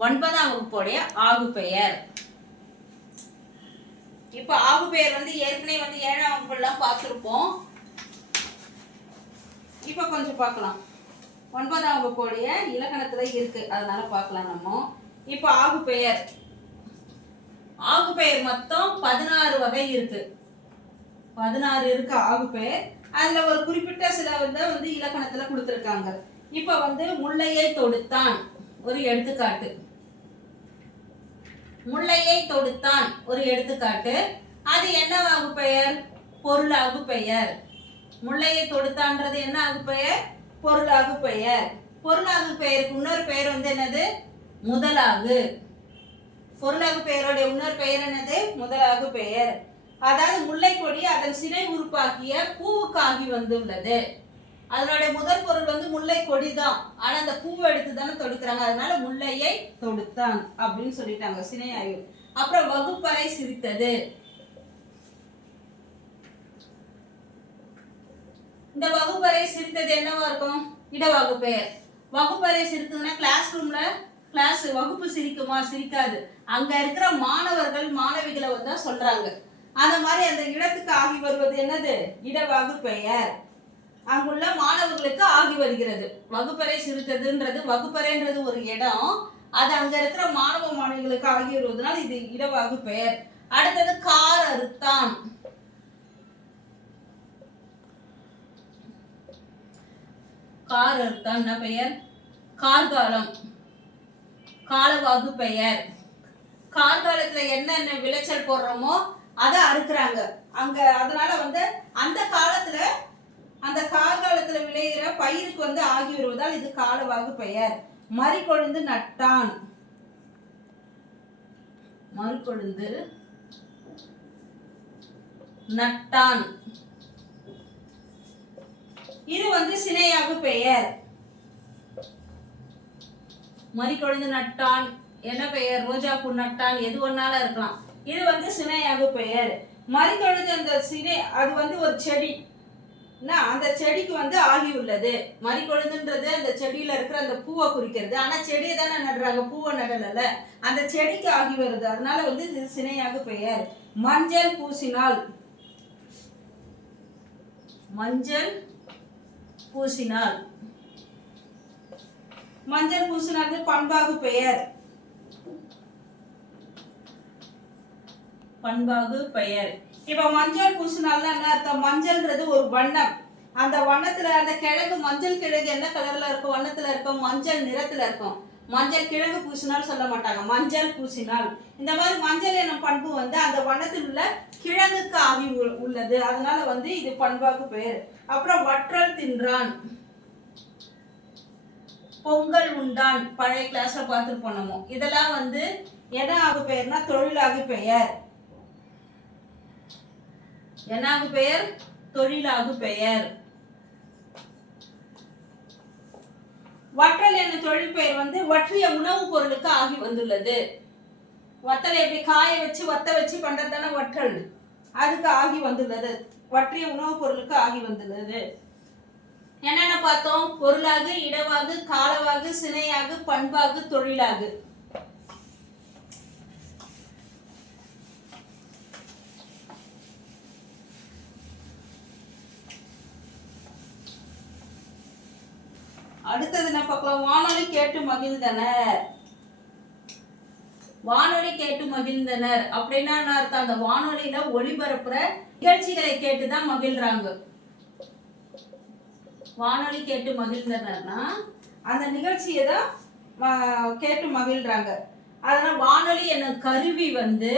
9ஆம் வகுப்புடைய ஆகு பெயர். இப்ப ஆகு பெயர் வந்து ஏற்கனவே வந்து 7ஆம் வகுப்புலாம் பார்த்துருப்போம். இப்ப கொஞ்சம் பார்க்கலாம். 9ஆம் வகுப்புடைய இலக்கணத்துல இருக்கு, அதனால பார்க்கலாம் நம்ம. இப்ப ஆகு பெயர் மொத்தம் 16 வகை இருக்கு. 16 இருக்கு ஆகு பெயர். அதுல ஒரு குறிப்பிட்ட சில வந்து இலக்கணத்துல கொடுத்திருக்காங்க. இப்ப வந்து முல்லையை தொடுத்தான் ஒரு எடுத்துக்காட்டு. முல்லையை தொடுத்தான் ஒரு எடுத்துக்காட்டு. அது என்ன ஆகு பெயர்? பொருளாகு பெயர். முல்லையை தொடுத்தான்றது என்ன ஆகு பெயர்? பொருளாகு பெயர். பொருளாகு பெயருக்கு இன்னொரு பெயர் வந்து என்னது? முதலாகு. பொருளாகு பெயருடைய இன்னொரு பெயர் என்னது? முதலாகு பெயர். அதாவது முல்லை கொடி அதன் சினை உறுப்பாகிய பூவுக்கு ஆகி வந்துள்ளது. அதனுடைய முதல் பொருள் வந்து முல்லை கொடி தான், ஆனா அந்த பூவை எடுத்து தானே தொடுக்கிறாங்க, அதனால முல்லையை தொடுத்தான் அப்படின்னு சொல்லிட்டாங்க, சினை ஆய்வு. அப்புறம் வகுப்பறை சிரித்தது. இந்த வகுப்பறை சிரித்தது என்னவா இருக்கும்? இடவாகு பெயர். வகுப்பறை சிரித்ததுன்னா கிளாஸ் ரூம்ல வகுப்பு சிரிக்குமா? சிரிக்காது. அங்க இருக்கிற மாணவர்கள் மாணவிகளை வந்து சொல்றாங்க. அந்த மாதிரி அந்த இடத்துக்கு ஆகி வருவது என்னது? இடவாகு பெயர். அங்குள்ள மாணவர்களுக்கு ஆகி வருகிறது. வகுப்பறை சிரித்ததுன்றது, வகுப்பறைன்றது ஒரு இடம், அது அங்க இருக்கிற மாணவ மாணவிகளுக்கு ஆகி வருவதனால் இது இடவாகு பெயர். அடுத்தது கார் அறுத்தான். கார் அறுத்தான் என்ன பெயர்? கார்காலம். காலவாகு பெயர். கார்காலத்துல என்னென்ன விளைச்சல் போடுறோமோ அதை அறுக்குறாங்க அங்க. அதனால வந்து அந்த காலகாலத்துல விளைகிற பயிருக்கு வந்து ஆகி வருவதால் இது காலவாகு பெயர். மறிக்கொழுந்து நட்டான். மறிக்கொழுந்து நட்டான். இது வந்து சினையாகு பெயர். மறிக்கொழுந்து நட்டான் என்ன பெயர்? ரோஜா பூ நட்டான், எது ஒன்னால இருக்கலாம். இது வந்து சினையாகு பெயர். மறிக்கொழுந்து அந்த சினை அது வந்து ஒரு செடி, அந்த செடிக்கு வந்து ஆகி உள்ளது. மறிக்கொழுந்துன்றது அந்த செடியில இருக்கிற அந்த பூவை குறிக்கிறது. ஆனா செடியை தானே நடுறாங்க, பூவை நடல, அந்த செடிக்கு ஆகி வருது, அதனால வந்து இது சினையாகு பெயர். மஞ்சள் பூசினால். மஞ்சள் பூசினால். மஞ்சள் பூசினால் பண்பாகு பெயர். பண்பாகு பெயர். இப்ப மஞ்சள் பூசினால்னா என்ன அர்த்தம்? மஞ்சள்ன்றது ஒரு வண்ணம். அந்த வண்ணத்துல அந்த கிழங்கு, மஞ்சள் கிழங்கு என்ன கலர்ல இருக்கும்? வண்ணத்துல இருக்கும், மஞ்சள் நிறத்துல இருக்கும். மஞ்சள் கிழங்கு பூசினால் சொல்ல மாட்டாங்க, மஞ்சள் பூசினால். இந்த மாதிரி மஞ்சள் என்னும் பண்பு வந்து அந்த வண்ணத்தில் உள்ள கிழங்குக்கு ஆகி உள்ளது, அதனால வந்து இது பண்பாகு பெயர். அப்புறம் வற்றல் தின்றான். பொங்கல் உண்டான், பழைய கிளாஸ்ல பார்த்துருப்போம் நம்ம. இதெல்லாம் வந்து என்ன ஆகு பெயர்னா தொழிலாகு பெயர். என்னாகு பெயர்? தொழிலாகு பெயர். வற்றல் என்ன தொழில் பெயர் வந்து வற்றிய உணவு பொருளுக்கு ஆகி வந்துள்ளது. வத்தலை எப்படி காய வச்சு வத்த வச்சு பண்றதுதானே வற்றல், அதுக்கு ஆகி வந்துள்ளது. வற்றிய உணவு பொருளுக்கு ஆகி வந்துள்ளது. என்னென்ன பார்த்தோம்? பொருளாகு, இடவாகு, காலவாகு, சினையாகு, பண்பாகு, தொழிலாகு. அடுத்தது என்ன பார்க்கலாம்? வானொலி கேட்டு மகிழ்ந்தனர். வானொலி கேட்டு மகிழ்ந்தனர் அப்படின்னா என்ன அர்த்தம்? அந்த வானொலியில ஒளிபரப்புற நிகழ்ச்சிகளை கேட்டுதான் மகிழ்றாங்க. வானொலி கேட்டு மகிழ்ந்தனர்னா அந்த நிகழ்ச்சியை தான் கேட்டு மகிழ்றாங்க. அதனால வானொலி என்னும் கருவி வந்து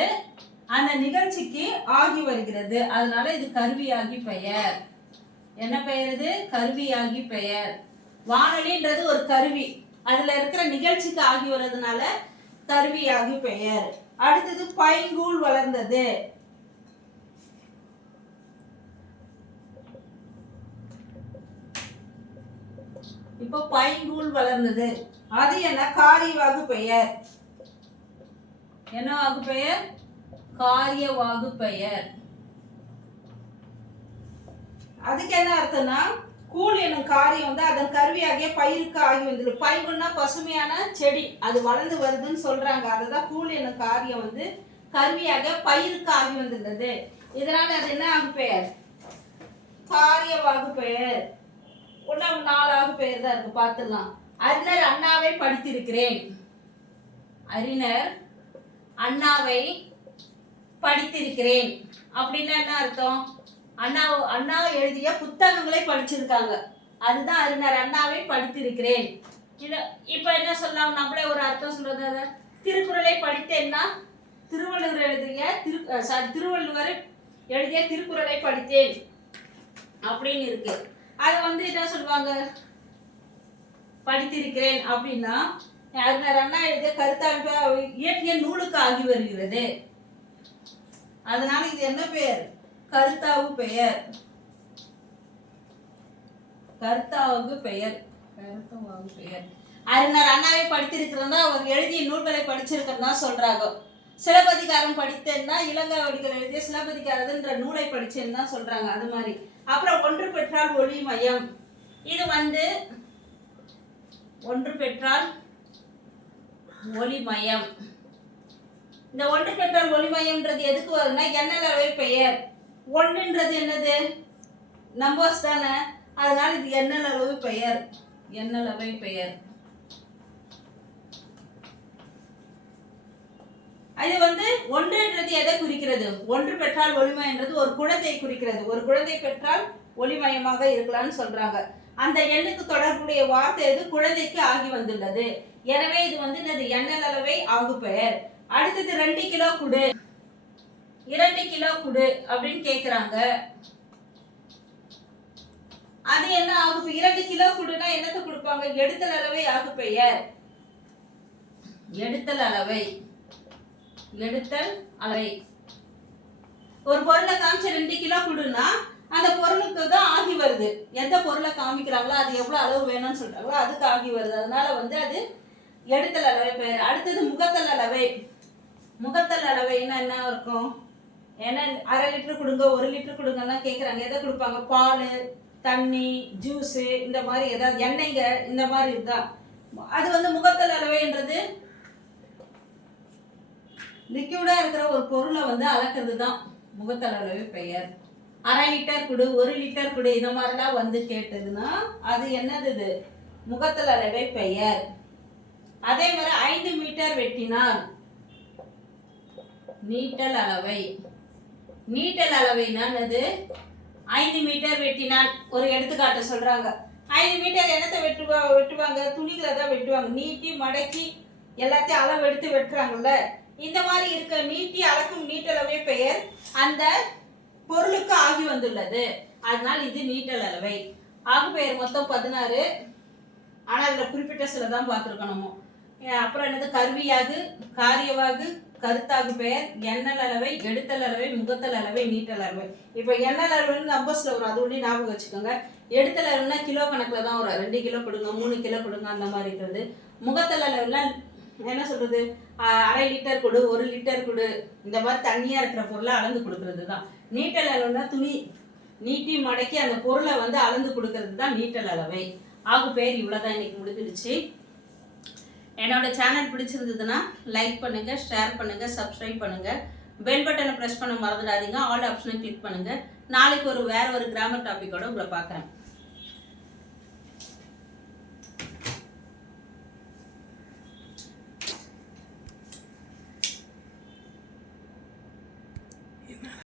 அந்த நிகழ்ச்சிக்கு ஆகி வருகிறது, அதனால இது கருவியாகி பெயர். என்ன பெயர் இது? கருவியாகி பெயர். வானொலின்றது ஒரு கருவி, அதுல இருக்கிற நிகழ்ச்சிக்கு ஆகி வர்றதுனால கருவியாகி பெயர். அடுத்தது பைங்கூழ் வளர்ந்தது. இப்போ பைங்கூழ் வளர்ந்தது, அது என்ன? காரியவாகு பெயர். என்ன வாகு பெயர்? காரியவாகு பெயர். அதுக்கு என்ன அர்த்தம்னா கூழ் எனும் காரியம் வந்து அதன் கருவியாகிய பயிருக்கு ஆகி வந்தது. பயிர்னா பசுமையான செடி, அது வளர்ந்து வருதுன்னு சொல்றாங்க. அதுதான் கூழ் எனும் காரியம் வந்து கருவியாக பயிருக்கு ஆகி வந்துள்ளது. இதனால அது என்ன ஆகு பெயர்? காரியவாகு பெயர். ஒன்றாம் 4 ஆகு பெயர் தான் இருக்கு, பார்த்துடலாம். அறிஞர் அண்ணாவை படித்திருக்கிறேன். அறிஞர் அண்ணாவை படித்திருக்கிறேன் அப்படின்னா என்ன அர்த்தம்? அண்ணா எழுதிய புத்தகங்களை படிச்சிருக்காங்க, அதுதான் அறிஞர் அண்ணாவை படித்திருக்கிறேன். இப்போ என்ன சொல்லலாம், நம்மளே ஒரு அர்த்தம் சொல்றது. திருக்குறளை படித்தேன்னா திருவள்ளுவர் எழுதிய திருக்குறளை படித்தேன் அப்படின்னு இருக்கு. அது வந்து என்ன சொல்லுவாங்க, படித்திருக்கிறேன் அப்படின்னா அறிஞர் அண்ணா எழுதிய கருத்தமைப்பு இயற்றிய நூலுக்கு ஆகி வருகிறது. அதனால இது என்ன பெயர்? கருத்தாவு பெயர். கருத்தாவு பெயர். கருத்தாவு பெயர். அறிஞர் அண்ணாவை படித்திருக்கிறதா அவர் எழுதிய நூல்களை படிச்சிருக்கிறதா சொல்றாங்க. சிலப்பதிகாரம் படித்தேன்னா இளங்கோவடிகள் எழுதிய சிலப்பதிகாரம்ன்ற நூலை படிச்சேன்னு தான் சொல்றாங்க. அது மாதிரி அப்புறம் ஒன்று பெற்றால் ஒளிமயம். இது வந்து ஒன்று பெற்றால் ஒளிமயம். இந்த ஒன்று பெற்றால் ஒளிமயம்ன்றது எதுக்கு வரும்னா எண்ணளவை பெயர். ஒன்றுன்றது என்னது? நம்பர்ஸ் தானே, அதனால இது எண்ணளவு பெயர். எண்ணளவை பெயர். இது வந்து ஒன்றுன்றது எதை குறிக்கிறது? ஒன்று பெற்றால் ஒளிமயம்ன்றது ஒரு குழந்தை குறிக்கிறது. ஒரு குழந்தை பெற்றால் ஒளிமயமாக இருக்கலாம்னு சொல்றாங்க. அந்த எண்ணுக்கு தொடர்புடைய வார்த்தை எது? குழந்தைக்கு ஆகி வந்துள்ளது. எனவே இது வந்து என்னது? எண்ணளவை ஆகு பெயர். அடுத்தது 2 கிலோ குடு, 2 கிலோ குடு அப்படின்னு கேக்குறாங்க. அது என்ன ஆகு? 2 கிலோ குடுனா என்னத்தை கொடுப்பாங்க? எடுத்தல் அளவை ஆகு பெயர். எடுத்தல் அளவை. எடுத்தல் அளவை. ஒரு பொருளை காமிச்சு 2 கிலோ குடுனா அந்த பொருளுக்கு தான் ஆகி வருது. எந்த பொருளை காமிக்கிறாங்களோ அது எவ்வளவு அளவு வேணும்னு சொல்றாங்களோ அதுக்கு ஆகி வருது. அதனால வந்து அது எடுத்தல் அளவை பெயர். அடுத்தது முகத்தல் அளவை. முகத்தல் அளவைன்னா என்ன இருக்கும்? ஏன்னா 1/2 லிட்டர் கொடுங்க, 1 லிட்டர் கொடுங்கன்னா கேட்குறாங்க. எதை கொடுப்பாங்க? பால், தண்ணி, ஜூஸு, இந்த மாதிரி ஏதாவது எண்ணெய்ங்க, இந்த மாதிரி இதுதான். அது வந்து முகத்தல் அளவைன்றது லிக்விடா இருக்கிற ஒரு பொருளை வந்து அளக்கிறது தான் முகத்தல் அளவை பெயர். 1/2 லிட்டர் கொடு, 1 லிட்டர் கொடு, இந்த மாதிரிலாம் வந்து கேட்டதுன்னா அது என்னது? இது முகத்தல் அளவை பெயர். அதே மாதிரி 5 மீட்டர் வெட்டினார். நீட்டல் அளவை. நீட்டல் அளவைனா என்னது? 5 மீட்டர் வெட்டினான். ஒரு எடுத்துக்காட்டு சொல்றாங்க. 5 மீட்டர் என்னத்தை வெட்டுவாங்க? துணிகளை தான் வெட்டுவாங்க. நீட்டி மடக்கி எல்லாத்தையும் அளவு எடுத்து வெட்டுறாங்கல்ல. இந்த மாதிரி இருக்க நீட்டி அளக்கும் நீட்டளவை பெயர் அந்த பொருளுக்கு ஆகி வந்துள்ளது. அதனால் இது நீட்டல் அளவை. ஆகு பெயர் மொத்தம் 16. ஆனா இதுல குறிப்பிட்ட சில தான் பார்த்துருக்கணுமோ. அப்புறம் என்னது? கருவியாகு, காரியவாகு, கருத்தாகு பெயர், எண்ணல் அளவை, எடுத்தல் அளவை, முகத்தல் அளவை, நீட்டல் அளவை. இப்போ எண்ணல் அளவுன்னு நம்பர்ஸ்ல வரும், அது ஒண்ணு ஞாபகம் வச்சுக்கோங்க. எடுத்தல் அளவுனா கிலோ கணக்குல தான் வரும். 2 கிலோ கொடுங்க, 3 கிலோ கொடுங்க, அந்த மாதிரி இருக்கிறது. முகத்தல் அளவுலாம் என்ன சொல்றது? 1/2 லிட்டர் கொடு, 1 லிட்டர் கொடு, இந்த மாதிரி தண்ணியா இருக்கிற பொருளை அளந்து கொடுக்கறது தான். நீட்டல் அளவுனா துணி நீட்டி மடக்கி அந்த பொருளை வந்து அளந்து கொடுக்கறது தான் நீட்டல் அளவை. ஆகு பெயர் இவ்வளவுதான். இன்னைக்கு முடிஞ்சிருச்சு. என்னோட சேனல் பிடிச்சிருந்ததுன்னா லைக் பண்ணுங்க, ஷேர் பண்ணுங்க, சப்ஸ்கிரைப் பண்ணுங்க, பெல் பட்டனை ப்ரெஸ் பண்ண மறந்துடாதீங்க, ஆல் ஆப்ஷனை கிளிக் பண்ணுங்க. நாளைக்கு வேற ஒரு கிராமர் டாபிக்கோட உங்களை பார்க்குறேன்.